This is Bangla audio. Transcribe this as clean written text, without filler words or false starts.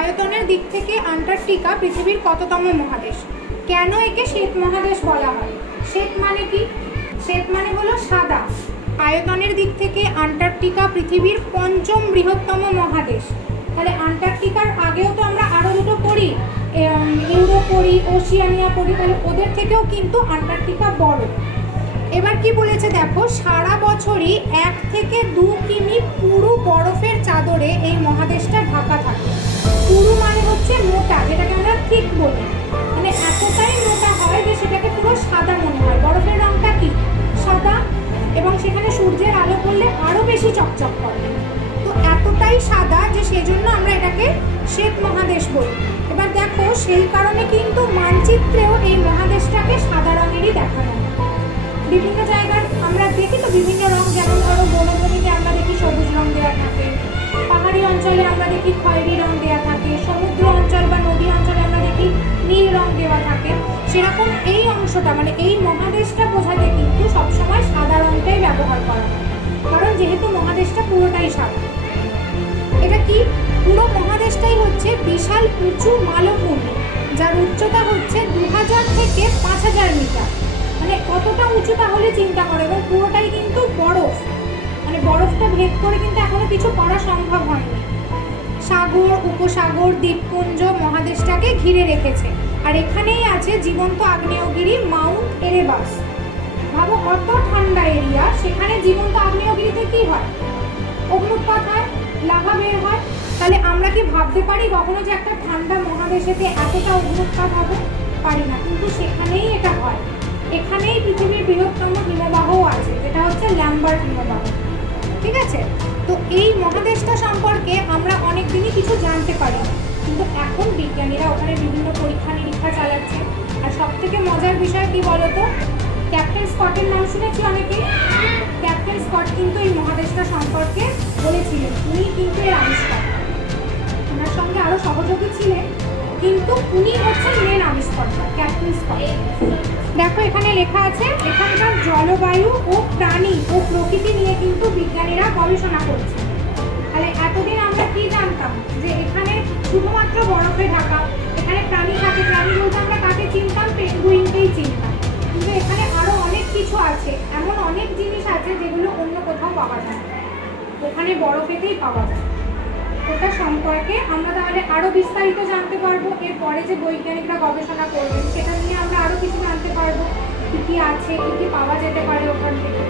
আয়তনের দিক থেকে আন্টার্কটিকা পৃথিবীর কততম মহাদেশ? কেন একে শ্বেত মহাদেশ বলা হয়? শ্বেত মানে কি? শ্বেত মানে হলো সাদা। আয়তনের দিক থেকে আন্টার্কটিকা পৃথিবীর পঞ্চম বৃহত্তম মহাদেশ। তাহলে আন্টার্কটিকার আগেও তো আমরা আরও দুটো পড়ি, ইউরোপ পড়ি, ওশিয়ানিয়া পড়ি, তাহলে ওদের থেকেও কিন্তু আন্টার্কটিকা বড়। এবার কি বলেছে দেখো, সারা বছরই 1 থেকে 2 কিমি পুরু বরফের চাদরে এই মহাদেশটা ঢাকা থাকে। পুরু মানে হচ্ছে মোটা, যেটাকে আমরা ঠিক বলি, মানে এতটাই মোটা হয় যে সেটাকে পুরো সাদা মনে হয়। বরফের রংটা কি? সাদা, এবং সেখানে সূর্যের আলো পড়লে আরও বেশি চকচক করে। তো এতটাই সাদা যে সেজন্য আমরা এটাকে শ্বেত মহাদেশ বলি। এবার দেখো, সেই কারণে কিন্তু মানচিত্রেও এই মহাদেশটাকে সাদা রঙেরই দেখানো হয়। বিভিন্ন জায়গায় আমরা দেখি তো বিভিন্ন রং, যেমন ধরো বনভূমিতে আমরা দেখি সবুজ রং দেওয়া থাকে, পাহাড়ি অঞ্চলে আমরা দেখি খয়েরি রং দেওয়া থাকে, সমুদ্র অঞ্চল বা নদী অঞ্চলে আমরা দেখি নীল রং দেওয়া থাকে। সেরকম এই অংশটা মানে এই মহাদেশটা বোঝাতে কিন্তু সবসময় সাদা রংটাই ব্যবহার করা হয়, কারণ যেহেতু মহাদেশটা পুরোটাই সাদা। এটা কি? পুরো মহাদেশটাই হচ্ছে বিশাল উঁচু মালভূমি, যার উচ্চতা হচ্ছে 2000 থেকে 5000 মিটার। মানে কতটা উঁচু তাহলে চিন্তা করো, এবং পুরোটাই কিন্তু বরফ, মানে বরফটা ভেদ করে কিন্তু এখনো কিছু করা সম্ভব হয়নি। সাগর, উপসাগর, দ্বীপপুঞ্জ মহাদেশটাকে ঘিরে রেখেছে। আর এখানেই আছে জীবন্ত আগ্নেয়গিরি মাউন্ট এরেবাস। ভাবো কত ঠান্ডা এরিয়া, সেখানে জীবন্ত আগ্নেয়গিরিতে কি হয়? অগ্নুৎপাত হয়, লাভা বের হয়। তাহলে আমরা কি ভাবতে পারি কখনো যে একটা ঠান্ডা মহাদেশেতে এতটা অগ্নুৎপাত হবে? পারি না, কিন্তু সেখানেই এটা হয়। এখানেই পৃথিবীর বৃহত্তম হিমবাহও আছে, যেটা হচ্ছে ল্যাম্বার্ট হিমবাহ। ঠিক আছে, তো এই মহাদেশটা সম্পর্কে আমরা অনেক দিনই কিছু জানতে পারি, কিন্তু এখন বিজ্ঞানীরা ওখানে বিভিন্ন পরীক্ষা নিরীক্ষা চালাচ্ছে। আর সব থেকে মজার বিষয় কি বলতো, ক্যাপ্টেন স্কটের নাম শুনেছি অনেকে। ক্যাপ্টেন স্কট কিন্তু এই মহাদেশটা সম্পর্কে বলেছিলেন, উনি কিন্তু এর আবিষ্কার। ওনার সঙ্গে আরও সহযোগী ছিলেন, কিন্তু উনি হচ্ছেন মেন আবিষ্কর্তা, ক্যাপ্টেন স্কট। দেখো এখানে লেখা আছে, এখানকার জলবায়ু ও প্রাণী ও প্রকৃতি নিয়ে কিন্তু বিজ্ঞানীরা গবেষণা করছে। তাহলে এতদিন আমরা কি জানতাম, যে এখানে শুধুমাত্র বরফে ঢাকা, এখানে প্রাণী থাকে। প্রাণী বলতে আমরা কাকে চিনতাম? পেঙ্গুইনকেই চিনতাম। কিন্তু এখানে আরো অনেক কিছু আছে, এমন অনেক জিনিস আছে যেগুলো অন্য কোথাও পাওয়া যায়, ওখানে বরফেতেই পাওয়া যায়। ওটা সম্পর্কে আমরা তাহলে আরো বিস্তারিত জানতে পারবো। এরপরে যে বৈজ্ঞানিকরা গবেষণা করবেন সেটা নিয়ে আমরা আরো কিছু জানতে পারবো, কি কি আছে, কি কি পাওয়া যেতে পারে ওখান থেকে।